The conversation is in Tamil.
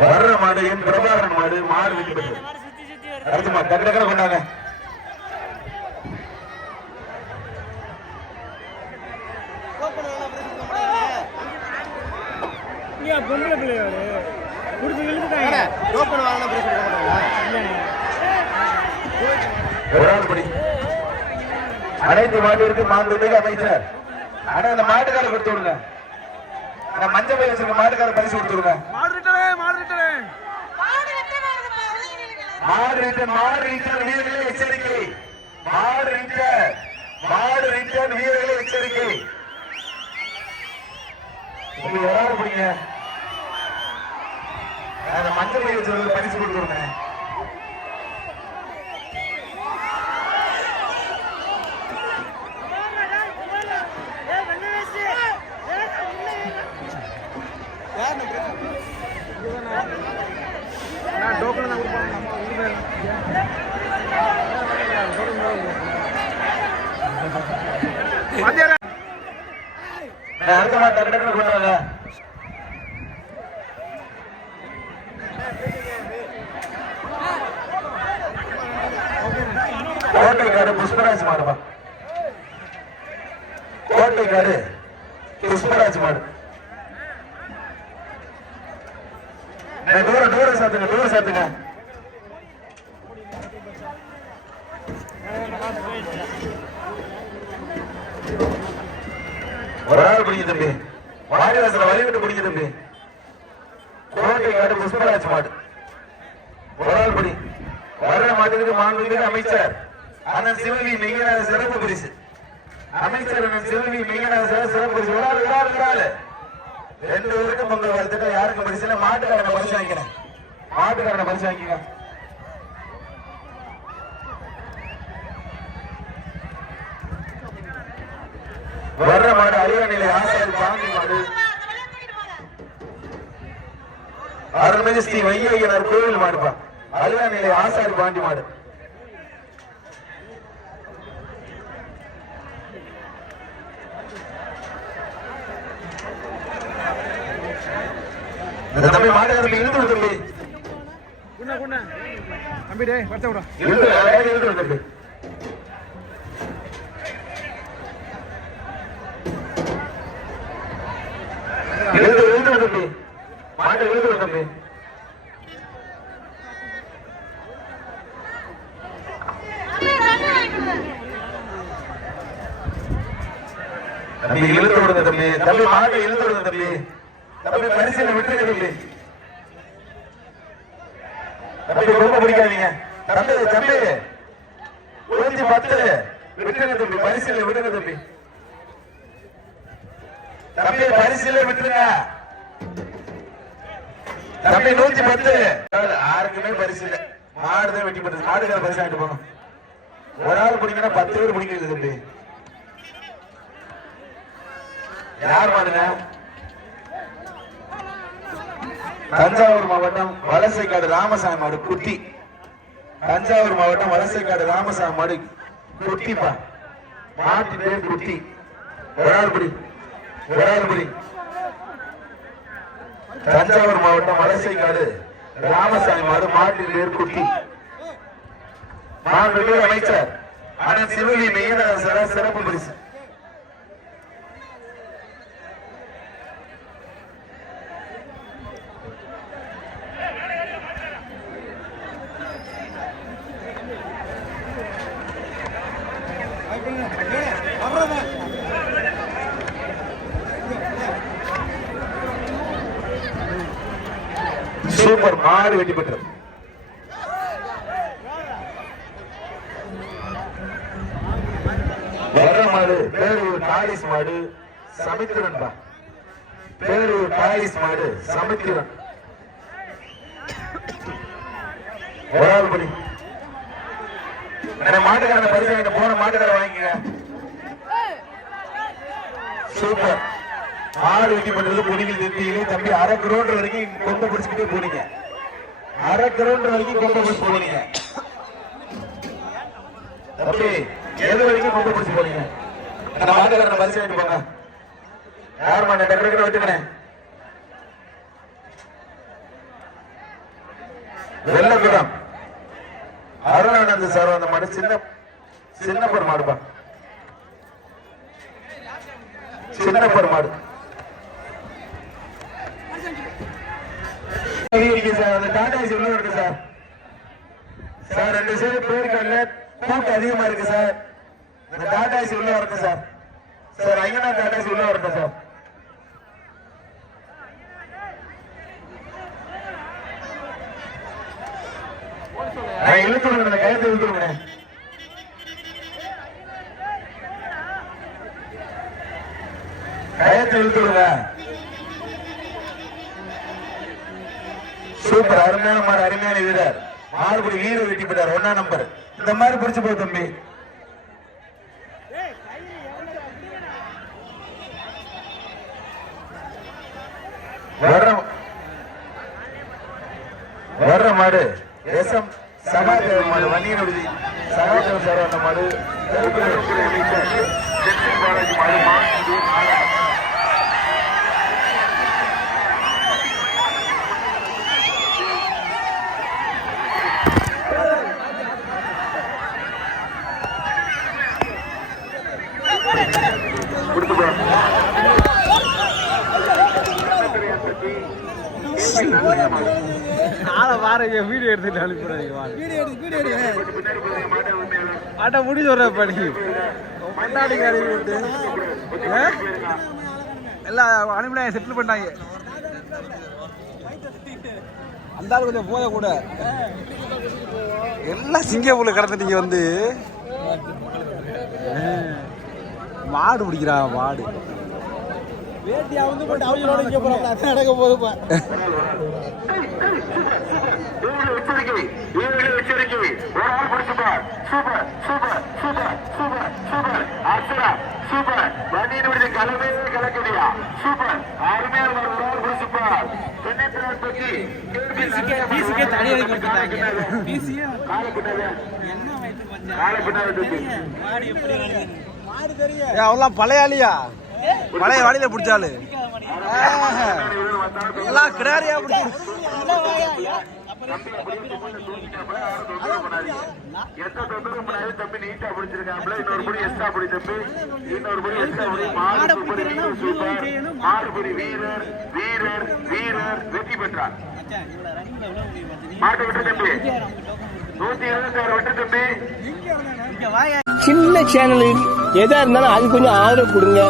வர்ற மாடு என் பிரபாகரன் மாடு மாடு வெற்றி பெற்றது. அடுத்த டக்கு டக்குனு கொண்டாங்க. பொம்பளை பிள்ளையாரு அனைத்து மாட்டிற்கு மாண்புமிகு அமைச்சர் அந்த மாட்டுக்கார கொடுத்து விடுங்க. மஞ்சள் பை வச்சிருக்க மாட்டுக்கார பரிசு கொடுத்து விடுங்க. வீரர்களே எச்சரிக்கை. வீரர்களே எச்சரிக்கை. பிடிங்க. மஞ்சள் பை வச்சிருக்க பரிசு கொடுத்து விடுங்க. கோட்டைக்காடு புஷ்பராஜ் மாடுப்பா. கோட்டைக்காடு புஷ்பராஜ் மாடு. டூர சாத்துங்க. ஒரு ஆள் பிடிக்க தம்பி. வாடிவாசல வழிவிட்டு பிடிக்க தம்பி. கோட்டைக்காடு புஷ்பராஜ் மாடு. ஒரு ஆள் பிடி. வர்ற மாட்டுக்கு மாண்புமிகு அமைச்சர் அண்ணன் சிவவி மெய்யநாத சிறப்பு பரிசு. அமைச்சர் அண்ணன் சிவவி மெய்யநாத சிறப்பு பரிசு. ஒரு ஆள் 2 பேருக்கும் பொங்கல் வாழ்த்துக்க. யாருக்கும் பரிசு இல்ல. மாட்டுக்காரனை பரிசு வாங்கிக்கிறேன். வாங்கிக்க. வர்ற மாடு அரியணையில ஆசாரி பாண்டி மாடு. அருள்மிகு ஸ்ரீ வையையனார் கோவில் மாடுப்பா. அரியணையில ஆசாரி பாண்டி மாடு. தம்பி மாட்டுக்காரன் இழுத்து தம்பி. தம்பி இழுத்து தம்பி. இழுத்து தம்பி. மாட்டை இழுத்து தம்பி. தம்பி இழுத்து விடுங்க தம்பி. தம்பி மாட்டை இழுத்து விடுங்க தம்பி. தம்பி பரிசீலனை விட்டுருங்க தம்பி. தம்பி ரொம்ப பிடிக்காதீங்க. தம்பி 110 விட்டுருங்க தம்பி. பரிசீலனை விட்டுருங்க தம்பி. தம்பி பரிசீலனை விட்டுருங்க தம்பி. 110 யாருக்குமே பரிசீல. மாடுதான் வெட்டி போட்டு. மாடுக்கார பரிசு வாங்கிட்டு போகணும். ஒரு ஆள் பிடிக்கணும். 10 பேர் பிடிக்கிறது தம்பி. யார் மாடுங்க? தஞ்சாவூர் மாவட்டம் வலசைக்காடு ராமசாமி மாடு குட்டி. தஞ்சாவூர் மாவட்டம் வலசைக்காடு ராமசாமி மாடு குட்டிப்பா. மாட்டு பேர் குட்டி. ஒரு ஆள் பிடி. தஞ்சாவூர் மாவட்டம் வலசைக்காடு ராமசாமி மாடு மாட்டின் பேர் குட்டி. மாண்புமிகு அமைச்சர் அண்ணன் சிவகி மெய்யநாத சிறப்பு பரிசு. சூப்பர் மாடு வெட்டி பெற்றது. வர்ற மாடு பேரூர் டாலிஸ் மாடு சமுத்திரன். பேரூர் டாலிஸ் மாடு சமுத்திரன். ஒரு ஆள் படி. மாட்டுக்காரனை பரிசு வாங்கிட்டு போன மாட்டுக்கார வாங்கிக்க. சூப்பர் மாடு வெட்டி பண்றது பொடிகள் திருப்தியிலே தம்பி. 1/2 கிலோமீட்டர் வரைக்கும் கொம்ப பிடிச்சுக்கிட்டே போனீங்க. 1/2 கிலோமீட்டர் வரைக்கும் கொம்ப பிடிச்சு போனீங்க தம்பி. எது வரைக்கும் கொம்ப பிடிச்சு போனீங்க? அந்த மாட்டுக்காரனை பரிசு வாங்கிட்டு போங்க. யார் மாட்டை டக்குனு வெட்டுக்கிறேன். வெள்ளகுடம் அருணானந்த் சார் அந்த மாடு சின்னப்பர் மாடுப்பா, சின்னப்பர் மாடு இருக்கு சார். அந்த டாடா ஏசி உள்ள இருக்கு சார். சார் 2 சைடு போயிருக்காங்க, கூட்டம் அதிகமா இருக்கு சார். இந்த டாடா ஏசி உள்ள வரட்டும் சார். சார் ஐயனா டாடா ஏசி உள்ள வரட்டும் சார். இழுத்து விடுங்க, கயத்தை இழுத்து விடுங்க. கயத்தை இழுத்து விடுங்க. சூப்பர், அருமையான மாடு, அருமையான வீரர். மாறுபடி வீரர் வெட்டி போட்டார் 1ஆம் நம்பர். இந்த மாதிரி பிடிச்சு போ தம்பி. வர்ற மாடு எஸ்எம் சகாதேவ மாடு, வன்னியர் விடுதி சகாதேவ சார் அந்த மாடு. பாலாஜி மாடு வீடியோ எடுத்துட்டு அனுப்பிடுறீங்க. ஆட்டா முடி சொல்ற படி எல்லாம் அனுப்பினாங்க, செட்டில் பண்ணாங்க. அந்த ஆள் கொஞ்சம் போத கூட எல்லாம் சிங்கப்பூர்ல கடந்துட்டீங்க வந்து மாடு பிடிக்கிறான். மாடு வேட்டியா வந்து போட்டு அவங்களோட இங்க போறாங்க, நடக்க போகுது. அவெல்லாம் பழையாளியா, பழைய வாடியில பிடிச்சாலு எல்லாம் கிடாரியா பிடிச்சி. வீரர் வீரர் வீரர் வெற்றி பெற்றார். மாட்டு விட்டு தம்பி 126 விட்டு தம்பி. சின்ன சேனல் எதா இருந்தாலும் அது கொஞ்சம் ஆதரவு கொடுங்க.